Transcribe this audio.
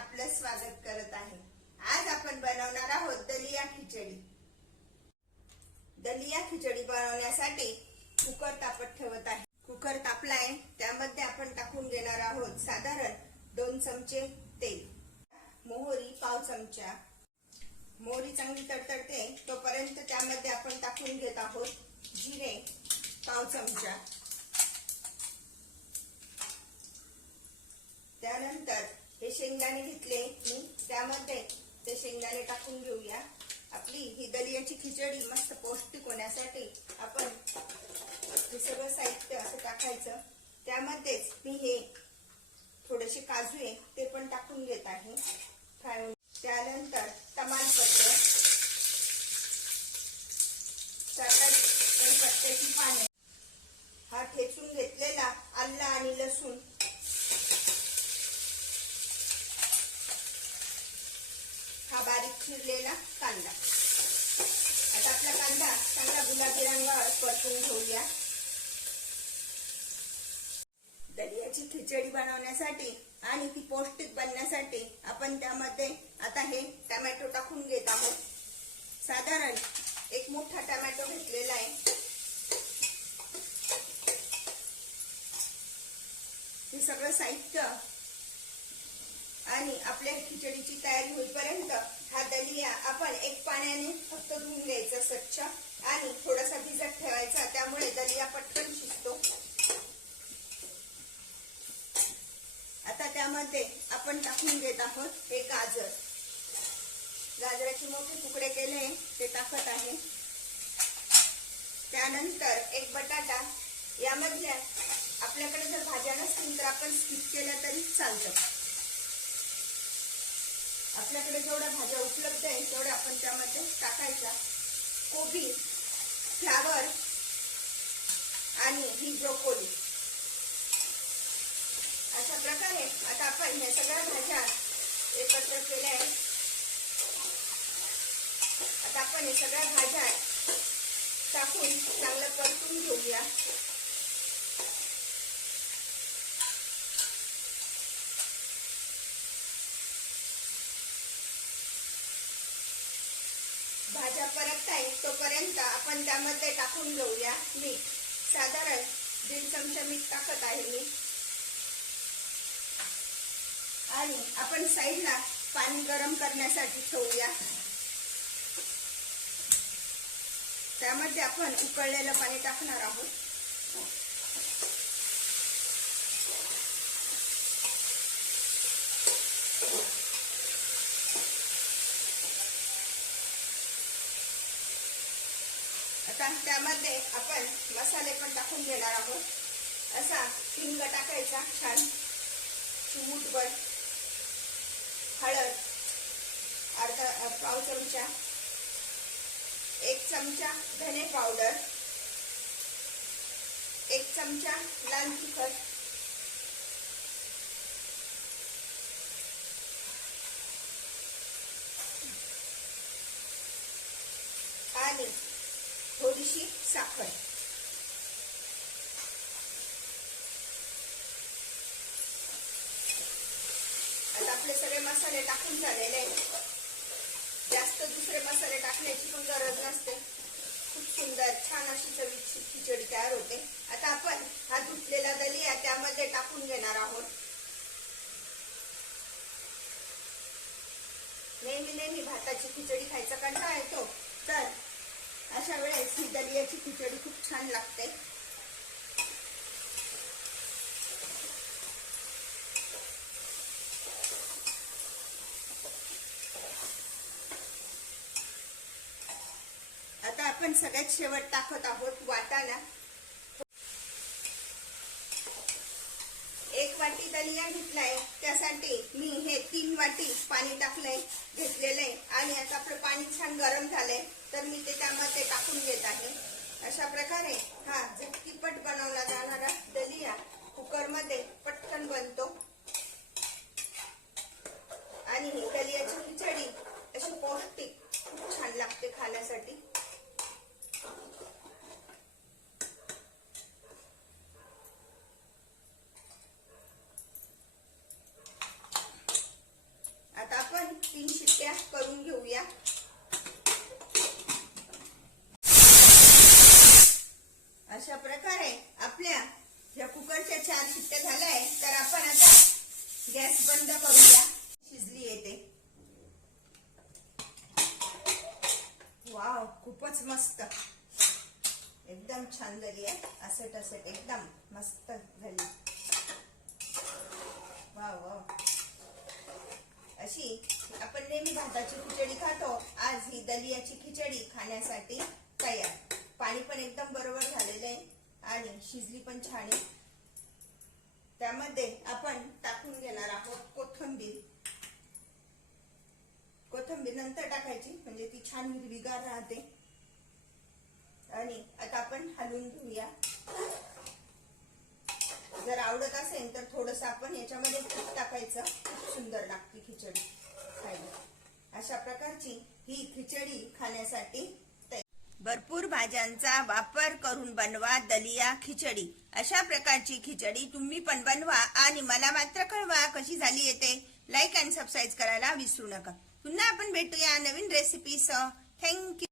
आपलं स्वागत करत आहे. आज आपण बनवणार आहोत दलिया खिचडी. दलिया खिचडी बनवण्यासाठी कुकर तापत ठेवत आहे. कुकर तापलाय त्यामध्ये आपण टाकून घेणार आहोत साधारण दोन चमचे तेल. मोहरी पाव चमचा. मोहरी चांगली तडतडते तोपर्यंत त्यामध्ये आपण टाकून घेत आहोत जिरे पाव चमचा त्यानंतर हे शेंगदाणे घेतले मी. त्यामध्ये ते शेंगदाणे टाकून घेऊया. आपली ही दलियाची खिचडी मस्त पौष्टिक होण्यासाठी आपण हे सगळं साहित्य असं टाकायचं. त्यामध्येच मी हे थोडेसे काजू आहे ते पण टाकून घेत आहे. फ्राय त्यानंतर तमालपत्र. सात पत्त्याची पाने. हा ठेचून घेतलेला आल्ला आणि लसूण हा बारीक चिरलेला कांदा. आता आपला कांदा चांगला गुलाबी रंगावर परतून घेऊया. दलियाची खिचडी बनवण्यासाठी आणि ती पौष्टिक बनण्यासाठी आपण त्यामध्ये आता हे टमॅटो टाकून घेत आहोत. साधारण एक मोठा टमॅटो घेतलेला आहे. हे सगळं साहित्य आणि आपल्या खिचडीची तयारी होईपर्यंत दलिया. आपण एक पाण्याने फक्त धुवून घ्यायचा स्वच्छ आणि थोडासा भिजत ठेवायचा. त्यामुळे दलिया पटकन शिजतो. आता त्यामध्ये आपण टाकून घेत आहोत हे गाजर. गाजराचे मोठे तुकडे केले ते टाकत आहे. त्यानंतर एक बटाटा. यामधल्या आपल्याकडे जर भाज्या नसतील तर आपण स्किप केल्या तरी चालतं. आपल्याकडे जेवढ्या भाज्या उपलब्ध आहेत तेवढ्या आपण त्यामध्ये टाकायच्या. कोबी फ्लावर आणि ही ब्रोकोली. अशा प्रकारे आता आपण ह्या सगळ्या भाज्या एकत्र केल्या आहेत. आता आपण हे सगळ्या भाज्या टाकून चांगलं परतून घेऊया. भाज्या परतताय तोपर्यंत आपण त्यामध्ये टाकून घेऊया मीठ. साधारण दीड चमचा मीठ टाकत आहे मी. आणि आपण साईडला पाणी गरम करण्यासाठी ठेवूया. त्यामध्ये आपण उकळलेलं पाणी टाकणार आहोत. आता त्यामध्ये आपण मसाले पण टाकून घेणार आहोत. असा हिंग टाकायचा छान. चिमूटभर हळद. अर्धा पाव चमचा. एक चमचा धने पावडर. एक चमचा लाल तिखट. आणि थोडीशी साखर. आता आपले सगळे मसाले टाकून झालेले आहेत. जास्त दुसरे मसाले टाकण्याची पण गरज नसते. खूप सुंदर छान अशी चवीची खिचडी तयार होते. आता आपण हा धुतलेला दलिया त्यामध्ये टाकून घेणार आहोत. नेहमी नेहमी भाताची खिचडी खायचा कंटाळा येतो. तर अशा वेळेस ही दलियाची खिचडी खूप छान लागते. आता आपण सगळ्यात शेवट टाकत आहोत वाटाणा. एक वाटी दलिया घेतलाय त्यासाठी मी हे तीन वाटी पाणी टाकलंय घेतलेलंय. आणि आता आपलं पाणी छान गरम झालंय तर मी टाकून घेत आहे. अशा प्रकारे हा झटकीपट बनवला जाणारा दलिया कुकरमध्ये पटकन बनतो आणि ही दलियाची खिचडी अशी पौष्टिक खूप छान लागते खाण्यासाठी अशा प्रकारे आपल्या या कुकरच्या चार शिट्ट्या झाल्याय तर आपण आता गॅस बंद करूया. शिजली येते. वाव खूपच मस्त. एकदम छान झाली आहे. असट असट एकदम मस्त झाली. Wow wow. अशी आपण नेहमी भाताची खिचडी खातो. आज ही दलियाची खिचडी खाण्यासाठी तयार. पाणी पण एकदम बरोबर झालेलं आहे आणि शिजली पण छान आहे. त्यामध्ये आपण टाकून घेणार आहोत कोथिंबीर. कोथिंबीर नंतर टाकायची म्हणजे ती छान हिरवीगार राहते. आणि आता आपण हलवून घेऊया. जर आवडत असेल तर थोडस आपण याच्यामध्ये तूप टाकायचं. खूप सुंदर लागते खिचडी खायला. अशा प्रकारची ही खिचडी खाण्यासाठी भरपूर भाज्यांचा वापर करून बनवा दलिया खिचडी. अशा प्रकारची खिचडी तुम्ही पण बनवा आणि मला मात्र कळवा कशी झाली येते लाईक अँड सबस्क्राईब करायला विसरू नका. पुन्हा आपण भेटूया नवीन रेसिपीसह थँक्यू